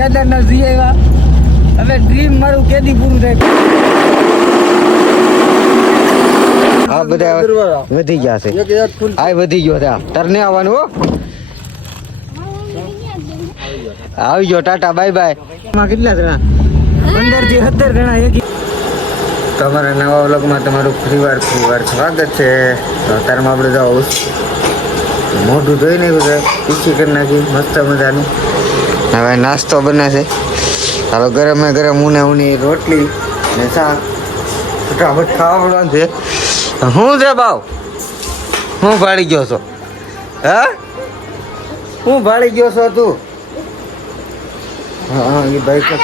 કેદારનાથ જઈ આવ્યા. હવે ડ્રીમ મારું કેદી પૂરું થાય. આ બધા વધી ગયા છે. આ વધી ગયો છે. તરને આવવાનું હો. આવજો ટાટા બાય બાય. માં કેટલા જણા? 15 થી 17 જણા એક. તમારા નવા વ્લોગમાં તમારું ફરીવાર સ્વાગત છે. તો અત્યારમાં આપણે જાઓ મોઢું ધોઈ નાખ્યું છે, પીછી કરી નાખી મસ્ત મજાની. હવે નાસ્તો બનાવે છે. હવે ગરમે ગરમ ઉની રોટલી ને શાક ફટાફટ ખાવા પડવાનું છે. હું છે ભાવ? હું ભાળી ગયો છો? હા, હું ભાળી ગયો છો તું? હા, એ ભાઈ તો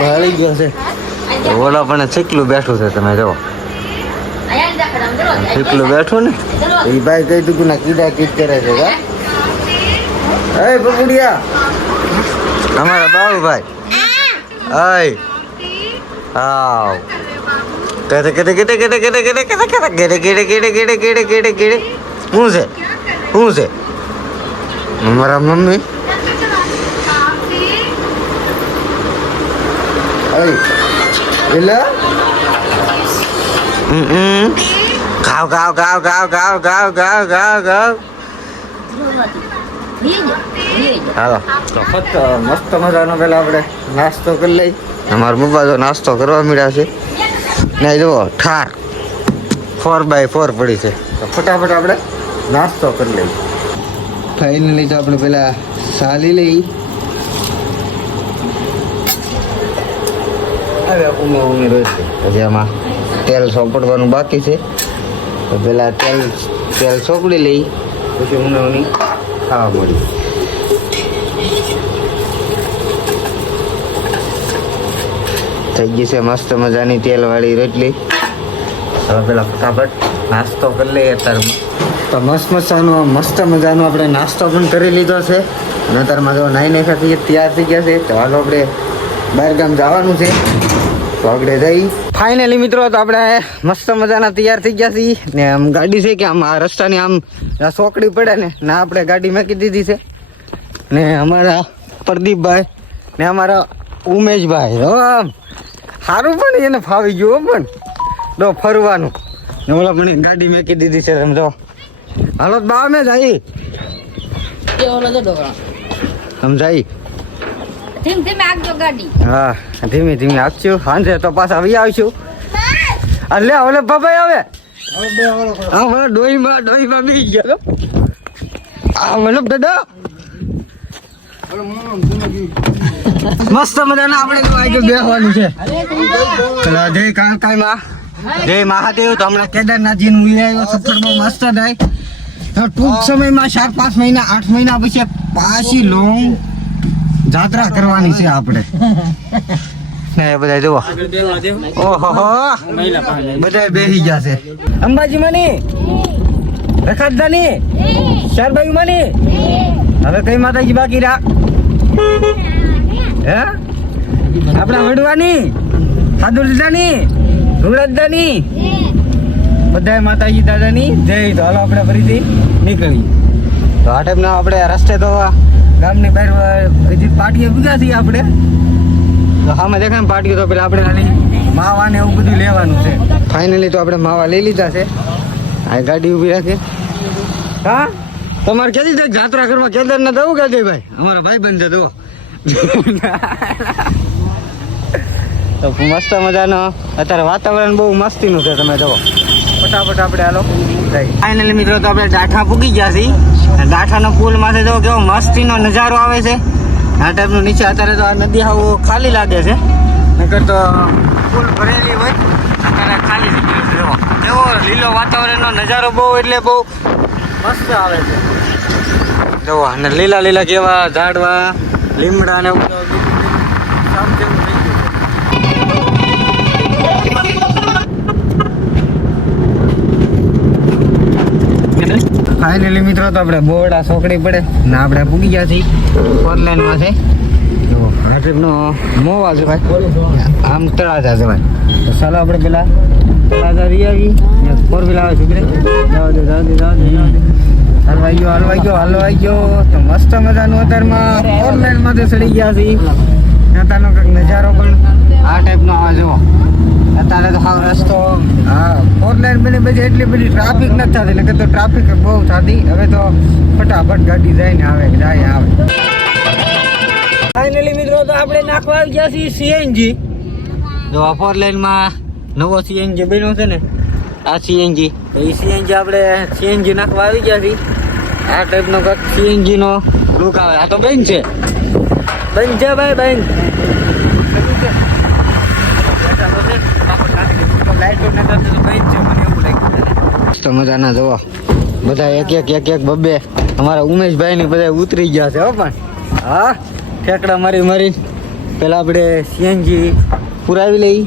ભાળી ગયો છે. ઓલા પણ ચીકલું બેઠું છે. તમે જો ચીકલું બેઠું ને એ ભાઈ કઈ તું ના કીડા કીટ કરે છે. એ બબુડિયા અમારા બાબુભાઈ આય આવ કેડે કેડે કેડે કેડે કેડે કેડે કેડે કેડે કેડે કેડે કેડે કેડે કેડે કેડે હું છે મારા મમ્મી આય એલા ખાવ ખાવ ખાવ ખાવ ખાવ ખાવ ખાવ ખાવ ખાવ. હાલો તો ફક્ત મસ્ત મજાનો પેલા આપણે નાસ્તો કરી લઈ. અમારા પપ્પા તો નાસ્તો કરવા મળ્યા છે. નહીં જુઓ ઠાર 4x4 પડી છે. તો ફટાફટ આપણે નાસ્તો કરી લઈ. ફાઇનલી તો આપણે પેલા સાલી લઈ. હવે ઉમેરો છે. પછી આમાં તેલ સોપડવાનું બાકી છે. તો પેલા તેલ સોપડી લઈ પછી ઉનાવની ખાવા મળી. થઈ ગઈ છે મસ્ત મજાની તેલવાળી રોટલી. હવે પેલા ફટાફટ નાસ્તો કરી લઈએ અત્યારમાં. તો મસ્ત મજાનો આપણે નાસ્તો પણ કરી લીધો છે. અને અત્યારમાં જો નાઈ નાખ્યા તૈયાર થઈ ગયા છે. તો હાલો આપણે બહાર ગામ જવાનું છે. તો આગળ જઈ ફાઇનલી મિત્રો તો આપણે મસ્ત મજાના તૈયાર થઈ ગયા છીએ. ને આમ ગાડી છે કે આમ આ રસ્તાની આમ સોકડી પડે ને ના આપણે ગાડી મૂકી દીધી છે. ને અમારા પ્રદીપભાઈ ને અમારા ઉમેશભાઈ આમ સારું પણ એને ફાવી ગયું પણ તો ફરવાનું ને ઓલા પણ ગાડી મૂકી દીધી છે. સમજો હાલો બા મેં જાય સમજાઈ. હા ધીમે ધીમે આપશું. સાંજે તો પાછા આવી આવશું. લે ઓલે બાબા આવે ડોહીમાં બી ગયો. મતલબ દાદા મસ્ત મજાના આપણે તો આગળ બેસવાનું છે. જય કાંકાઈમાં જય મહાદેવ. તો હમણાં કેદારનાથજી નું આવ્યો સફરમાં મસ્ત થાય. ટૂંક સમયમાં 4-5 મહિના 8 મહિના પછી પાછી લોંગ જાત્રા કરવાની છે આપણે. ને બધા જુઓ ઓહો બધા બેસી ગયા છે. અંબાજી માની રખાતદાની શારભાઈ માની. હવે કઈ માતાજી બાકી રા હે આપણા વડવાની સાદુલદાની ધુળદાની બધા માતાજી દાદાની જય. તો હાલો આપણે ફરીથી નીકળી. તો આ ટાઈપના આપણે રસ્તે તો ગામની બહાર હજી પાટીએ પૂગા છીએ આપણે. તો આમાં દેખાય ને પાટીઓ. તો પેલા આપણે ખાલી માવા ને એવું બધું લેવાનું છે. ફાઇનલી તો આપણે માવા લઈ લીધા છે. આ ગાડી ઊભી રાખે. હા તમારે ક્યાંથી જાત્રા કરવા કેદારનાથ આવું કે ભાઈ? અમારા ભાઈ બંધ છે. તો મસ્ત મજાનો અત્યારે વાતાવરણ બહુ મસ્તીનું છે. તમે જુઓ ફટાફટ આપણે હાલો ફાઇનલી મિત્રો તો આપણે ડાઠા પૂગી ગયા છીએ. ડાઠાનો પુલ માથે જો કેવો મસ્તીનો નજારો આવે છે. આ ટાઈપનું નીચે અત્યારે તો આ નદી હાવ ખાલી લાગે છે. નકર તો પુલ ભરેલી હોય અત્યારે ખાલી થઈ ગયું છે. એવો લીલો વાતાવરણનો નજારો બહુ એટલે બહુ મસ્ત આવે છે. જો અને લીલા લીલા કેવા ઝાડવા લીમડા ને ફાઇનલી મિત્રો તો આપણે બોરડા સોકડી પડે ને આપણે પૂગી ગયા છીએ 4 લાઈનમાં છે. તો આ ટ્રીપનો મોવા છે ભાઈ. આમ તળાજા છે ભાઈ. તો ચાલો આપણે પેલા તળાજા રહી આવી 4 વ્હીલ આવે છે. હલવાઈ ગયો તો મસ્ત મજાનું અત્યારમાં 4 લાઈનમાં તો ચડી ગયા છીએ. ત્યાંનો કંઈક નજારો પણ આ ટાઈપનો આવે જુઓ. અત્યારે તો હાવ રસ્તો હા 4 લાઈન બની પછી એટલી બધી ટ્રાફિક નથી થતી, એટલે કે તો ટ્રાફિક બહુ થતી. હવે તો ફટાફટ ગાડી જાય ને આવે જાય આવે. ફાઇનલી મિત્રો તો આપણે નાખવા આવી ગયા છીએ સીએનજી. જો આ 4 લાઈનમાં નવો સીએનજી બન્યો છે ને, આ સીએનજી. તો એ સીએનજી આપણે સીએનજી નાખવા આવી ગયા છીએ. આ ટાઈપનો કંઈક સીએનજી નો લુક આવે. આ તો બેન છે, બેન છે ભાઈ, બેન તો મજાના જોવા બધા એક બબ્બે અમારા ઉમેશભાઈ ની બધા ઉતરી ગયા છે. હો પણ હા ઠેકડા મારી પેલા આપણે સીએનજી પુરાવી લઈ.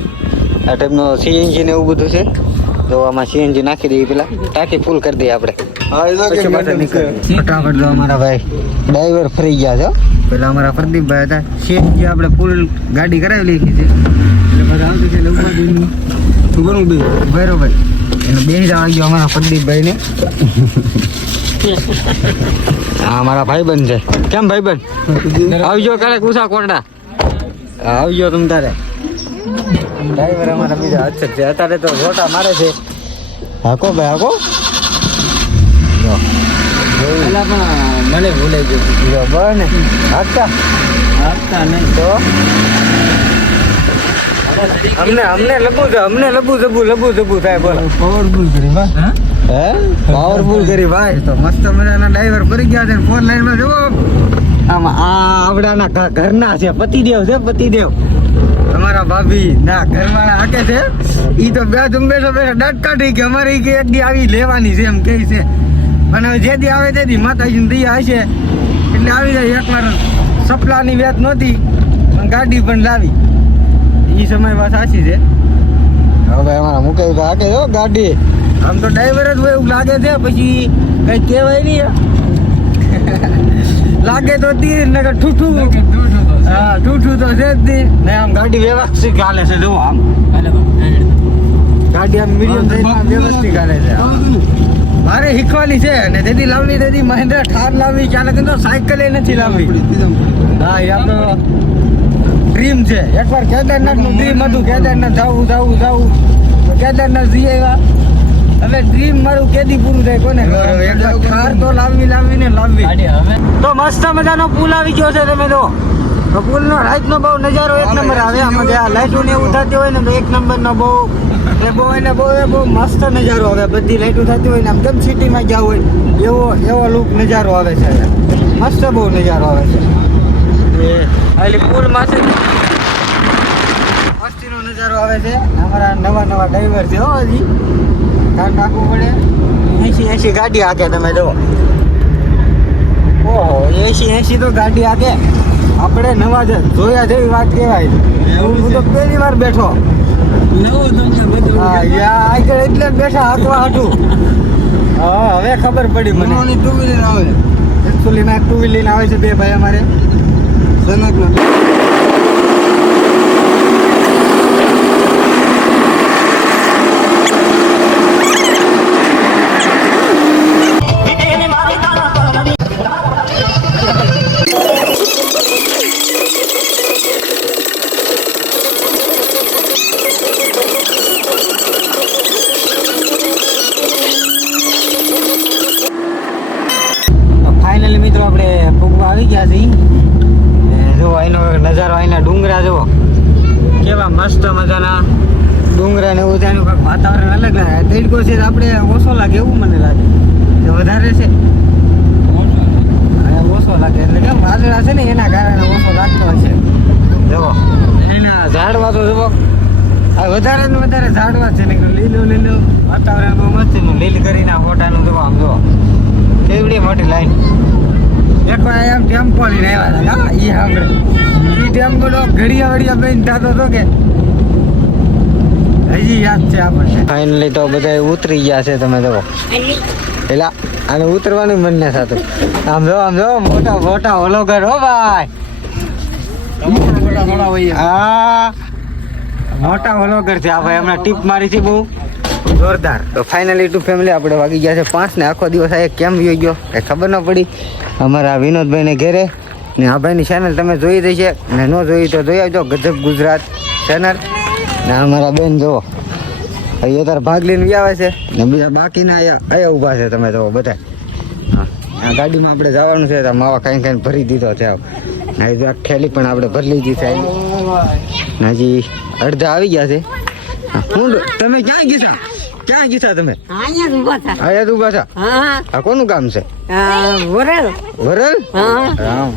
આ ટાઈપનો સીએનજી ને એવું બધું છે. જો આમાં સીએનજી નાખી દઈએ, પેલા ટાંકી ફૂલ કરી દઈએ આપણે. ફટાફટ જો અમારા ભાઈ ડ્રાઈવર ફરી ગયા છે. પેલા અમારા પ્રદીપભાઈ હતા, સીએનજી આપણે ફૂલ ગાડી કરાવી લીધી છે. એટલે બધા આવતું છે એટલે ઉભા દઈ બરોબર એને બે જવા ગયો અમારા પ્રદીપભાઈ ને. હા અમારા ભાઈબંધ છે. કેમ ભાઈબંધ? આવજો કાલે કુસા કોરડા આવજો તમ તારે. ડ્રાઈવર અમારા બીજા અચ્છા છે. અત્યારે તો રોટા મારે છે. હાકો ભાઈ હાકો. મને ભૂલાઈ ગયું બને હાકતા નહીં તો અમને લબુ થાય. બોલો પાવરફુલ કરી પાવરફુલ કરી ભાઈ. તો મસ્ત મજાના ડ્રાઈવર ફરી ગયા છે 4 લાઈનમાં. જુઓ આમાં આ આવડાના ઘરના છે, પતિદેવ છે, પતિદેવ અમારા ભાભી ના ઘરવાળા હાકે છે. ઈ તો બે બેઠો ડટ કાઢી કે અમારે કે એક દી આવી લેવાની છે એમ કે છે. અને હવે જે દી આવે તે દી માતાજીની દયા હશે એટલે આવી જાય. એકવાર સપલાની વેત નહોતી પણ ગાડી પણ લાવી. એ સમય વાત સાચી છે. હવે અમારા મુકેશ હાકે હો ગાડી. આમ તો ડ્રાઈવર જ હોય એવું લાગે છે, પછી કઈ કહેવાય નહીં. લાગે તો તીર ને ઠૂઠું. હા ઠૂઠું તો છે જ નહીં ને. આમ ગાડી વ્યવસ્થિત ચાલે છે. જુઓ આમ ગાડી આમ મીડિયમ સાઈઝમાં વ્યવસ્થિત ચાલે છે. મારે શીખવાની છે ને તેથી લાવવી તેથી મહિન્દ્રા થાર લાવવી. ચાલે કે સાયકલ નથી લાવવી. હા એ આપણો ડ્રીમ છે. એકવાર કેદારનાથ નું ડ્રીમ હતું, કેદારનાથ જવું કેદારનાથ જઈ આવ્યા. હવે ડ્રીમ મારું કેદી પૂરું થાય કોને ખબર. એકવાર થાર તો લાવવી ને લાવવી. તો મસ્ત મજાનો પુલ આવી ગયો છે. તમે જો પુલ નો રાઈટ નો બહુ નજારો એક નંબર આવે. આમાં જે લાઈટો ને એવું થતી હોય ને તો એક નંબર નો બહુ મસ્ત નજારો આવે. બધી લાઈટો થતી હોય ને આમ કેમ સિટીમાં ગયા હોય એવો લુક નજારો આવે છે. મસ્ત બહુ નજારો આવે છે. પુલમાં છે મસ્તીનો નજારો આવે છે. અમારા નવા ડ્રાઈવર છે. હો હજી કાઢ નાખવું પડે. 80 ગાડી હાકે. તમે જો ઓહો 80 તો ગાડી હાકે. આપણે નવા જોયા જેવી વાત કહેવાય. હું તો પહેલી વાર બેઠો. આગળ એટલે બેઠા હાકવા હાટું. હા હવે ખબર પડી મને. ટુ વ્હીલર આવે એકચ્યુઅલી ના ટુ વ્હીલર આવે છે બે ભાઈ અમારે જનકનો. મિત્રો આપણે પગમાં આવી ગયા છીએ. જો અહીંનો નજારો, અહીંના ડુંગરા જુઓ કેવા મસ્ત મજાના ડુંગરા ને એવું છે. એનું કંઈક વાતાવરણ અલગ લાગે. તડકો છે આપણે ઓછો લાગે એવું મને લાગે. વધારે છે ઓછો લાગે એટલે કેમ વાદળા છે ને એના કારણે ઓછો લાગતો હશે. જુઓ એના ઝાડવા તો જુઓ વધારે ને વધારે ઝાડવા છે ને લીલું વાતાવરણ બહુ મસ્ત છે. લીલ કરીને ફોટાનું જુઓ આમ જુઓ કેવડી મોટી લાઈન. એકવાર એમ ટેમ્પો લઈને આવ્યા હતા. એ સાંભળે એ ટેમ્પો ઘડિયા બેન થતો હતો કે હજી યાદ છે આપણને. ફાઇનલી તો બધા ઉતરી ગયા છે. તમે જુઓ પેલા આને ઉતરવાનું મન ને થતું. આમ જો મોટા હોલોગર હો ભાઈ. હા મોટા હોલોગર છે આ ભાઈ. હમણાં ટીપ મારી છે બહુ જોરદાર. તો ફાઇનલી ટુ ફેમિલી આપણે વાગી ગયા છે 5 ને આખો દિવસ આ કેમ વયો ગયો કઈ ખબર ન પડી. અમારા વિનોદભાઈ ને ઘેરે ને આ ભાઈની ચેનલ તમે જોઈ દઈ છે ને ન જોઈ તો જોઈ આવજો, ગજબ ગુજરાત ચેનલ. ને અમારા બેન જુઓ અહીંયા તાર ભાગ લઈને આવે છે ને બીજા બાકીના અહીંયા ઊભા છે તમે જુઓ બધા. હા, આ ગાડીમાં આપણે જવાનું છે તો માવા કાંઈ કાંઈ ભરી દીધો છે. હજી થેલી પણ આપણે ભરી લીધી છે ને હજી અડધા આવી ગયા છે. હું તમે ક્યાં ગીતા ક્યાં ગીતા તમે? અહીંયા જ ઊભા હતા. આ કોનું કામ છે? વરલ વરલ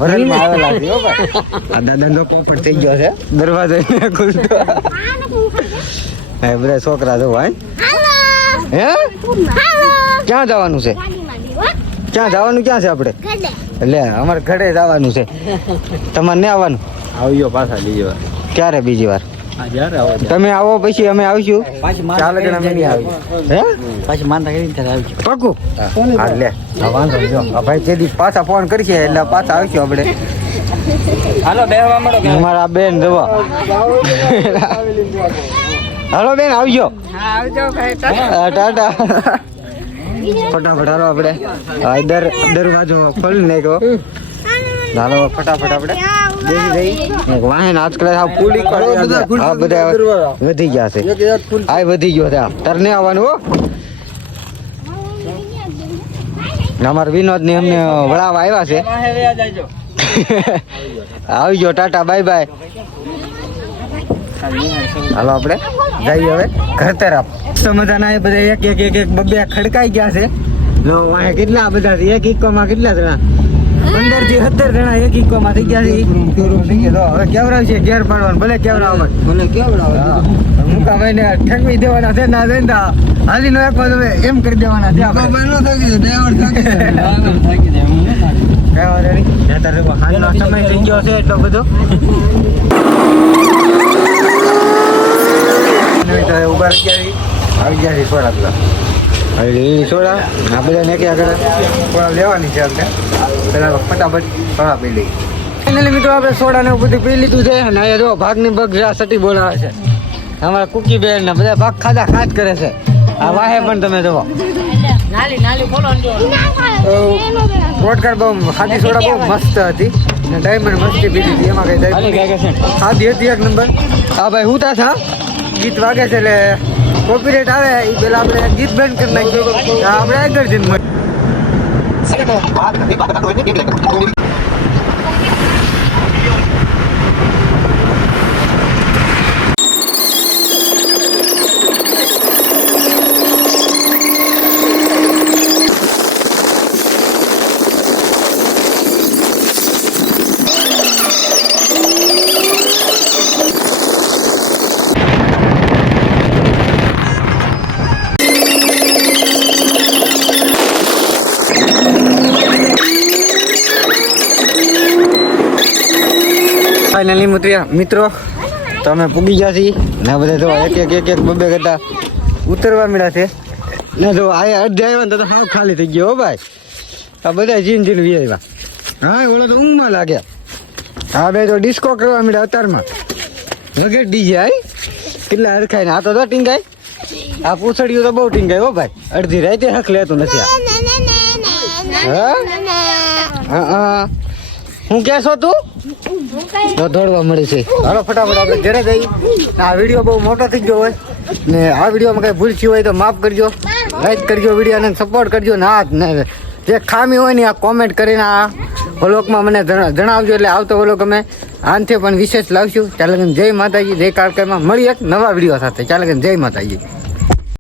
વરલમાં આવેલા છે. હો ભાઈ આ દાદાનો પોપટ થઈ ગયો છે દરવાજો ખુલતો. બધા છોકરા જો ભાઈ હે ક્યાં જવાનું છે? ક્યાં જવાનું ક્યાં છે આપણે? એટલે અમારે ઘરે જવાનું છે. તમારે ને આવવાનું? આવજો પાછા બીજી વાર. ક્યારે બીજી વાર? તમે આવો પછી અમે આવીશું. ચાલે કે અમે નહીં આવી હે પાછી માનતા કરીને ત્યારે આવજો. પાકું? હા લે વાંધો નહીં. જો ભાઈ જેદી પાછા ફોન કરશે એટલે પાછા આવીશું આપણે. હાલો બેહવા મળો. અમારા બેન જવા. હાલો બેન આવજો. ટાટા. ફટાફટ હાલો આપણે દરવાજો ખોલી નાખ્યો. હાલો ફટાફટ આપણે વાહન આજકાલ પૂરી બધા વધી ગયા છે. આ વધી ગયો છે. તાર ને આવવાનું હો. અમારા વિનોદ ને અમને વળાવા આવ્યા છે. આવજો ટાટા બાય બાય. હાલો આપણે જઈએ હવે ઘર તરફ. મજાના બધા એક એક એક એક બબે ખડકાઈ ગયા છે. લો વાહે કેટલા બધા છે? એક ઇકોમાં કેટલા જણા? 15 થી 17 જણા એક ઇકોમાં થઈ ગયા છે. હવે કેવરાવ છે ઘેર પાડવાનું. ભલે કેવરાવ ભલે કેવરાવ મુકા ભાઈ ને ઠંડી દેવાના છે ના જઈને હાલી નો એક તમે એમ કરી દેવાના છે. સમય થઈ ગયો છે એટલો બધો. ઉભા આવી ગયા છે સોડા પેલા હવે સોડા આ બધા ને આગળ સોડા લેવાની છે આપણે. પેલા ફટાફટ સોડા પી લઈ. ફાઇનલી મિત્રો આપણે સોડા ને બધું પી લીધું છે. અને અહીંયા જો ભાગની બગ સટી બોલાવે છે. અમારા કુકી બેન ને બધા ભાગ ખાધા ખાત કરે છે. આ વાહે પણ તમે જોવો પોટકાર બહુ ખાધી સોડા બહુ મસ્ત હતી ને ડાયમંડ મસ્તી પીધી હતી. એમાં કઈ ખાધી હતી એક નંબર. હા ભાઈ હું તા થા ગીત વાગે છે એટલે કોપીરાઇટ આવે એ પેલા આપણે ગીત બંધ કરી નાખીએ. આપણે આગળ જઈને ફાઇનલી મિત્રો તો અમે પૂગી ગયા છીએ ને બધા જો એક એક એક એક બબે કરતા ઉતરવા મળ્યા છે ને જો આ અડધે આવ્યા ને તો હાવ ખાલી થઈ ગયો. હો ભાઈ આ બધા જીન જીન વી આવ્યા. હા ઓલો તો ઊંઘમાં લાગ્યા. હા ભાઈ તો ડિસ્કો કરવા મળ્યા અતારમાં વગેરે ડીજે આઈ કેટલા હરખાય ને આ તો ટીંગાય. આ પૂછડ્યું તો બહુ ટીંગાય. હો ભાઈ અડધી રાતે હક લેતું નથી. હા હું કહેશો તું તો દોડવા મળે છે. હાલો ફટાફટ આપણે ઘરે જઈ. આ વિડીયો બહુ મોટો થઈ ગયો હોય ને આ વિડીયોમાં કઈ ભૂલ થયું હોય તો માફ કરજો. લાઈક કરજો વિડીયોને સપોર્ટ કરજો. ને હા ને જે ખામી હોય ને આ કોમેન્ટ કરીને આ વ્લોગમાં મને જણાવજો. એટલે આવતો વ્લોગ અમે આનાથી પણ વિશેષ લાવશું. ચાલો જય માતાજી જય કાળકામાં મળી એક નવા વિડીયો સાથે. ચાલો જય માતાજી.